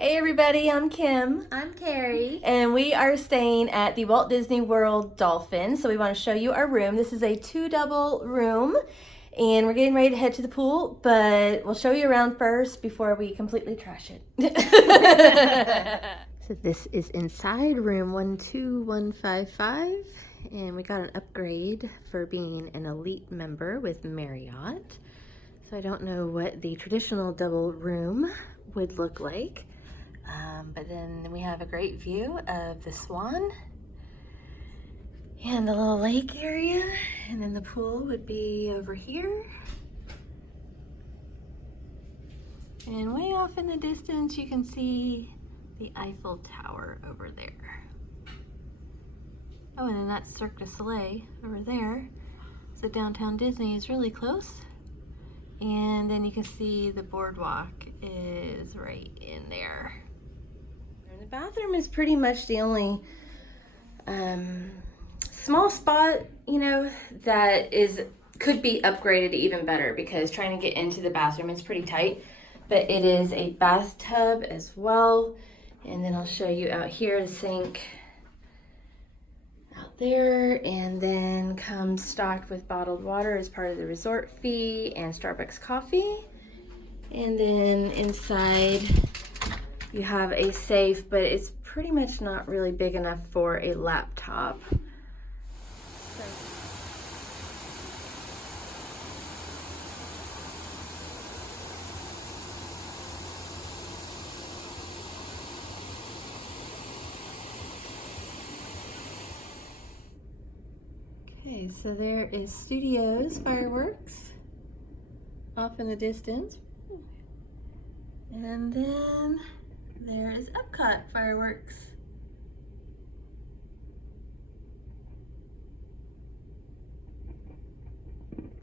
Hey everybody, I'm Kim, I'm Carrie. and we are staying at the Walt Disney World Dolphin. So we want to show you our room. This is a 2 double room, and we're getting ready to head to the pool, but we'll show you around first before we completely trash it. So this is inside room 12155, and we got an upgrade for being an elite member with Marriott. So I don't know what the traditional double room would look like. But then we have a great view of the Swan and the little lake area, and then the pool would be over here. And way off in the distance you can see the Eiffel Tower over there. Oh, and then that's Cirque du Soleil over there. So downtown Disney is really close. And then you can see the boardwalk is right in there. And the bathroom is pretty much the only small spot, that could be upgraded even better, because trying to get into the bathroom is pretty tight. But it is a bathtub as well. And then I'll show you out here the sink out there, and then comes stocked with bottled water as part of the resort fee and Starbucks coffee. And then inside you have a safe, but it's pretty much not really big enough for a laptop. Okay, so there is Studios fireworks off in the distance. And then there is Epcot fireworks